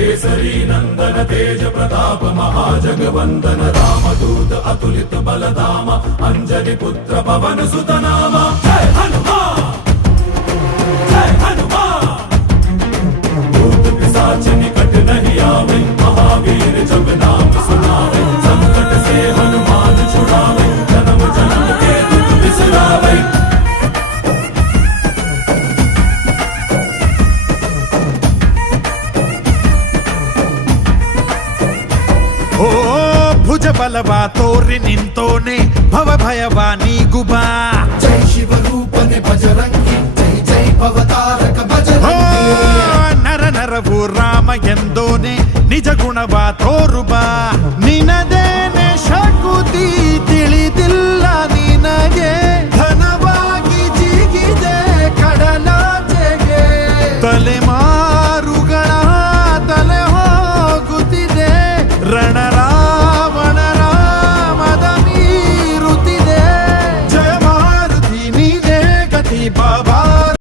केसरी नंदन तेज प्रताप महाजगवंदन रामदूत अतुलित बलधाम अंजनी पुत्र पवन सुत नाम जय हनुमान जय हनुमान। भूत पिशाच निकट नहीं आवे महावीर जब नाम सुनावे संकट से हनुमान छुड़ावे जन्म जन्म के दुख बिसरावे। ಓ ಭುಜ ಬಲವ ತೋರಿ ನಿಂತೋನೆ ಭವ ಭಯವ ನೀಗುಬಾ ಜೈ ಶಿವ ರೂಪನೆ ಬಜರಂಗಿ ಜೈ ಜೈ ಭವತಾರಕ ಬಜರಂಗಿ ನರ ನರವು ರಾಮ ಎಂದೋನೆ ನಿಜ ಗುಣವ ತೋರುಬಾ ನಿನದೇನೆ ಶಕುನಿ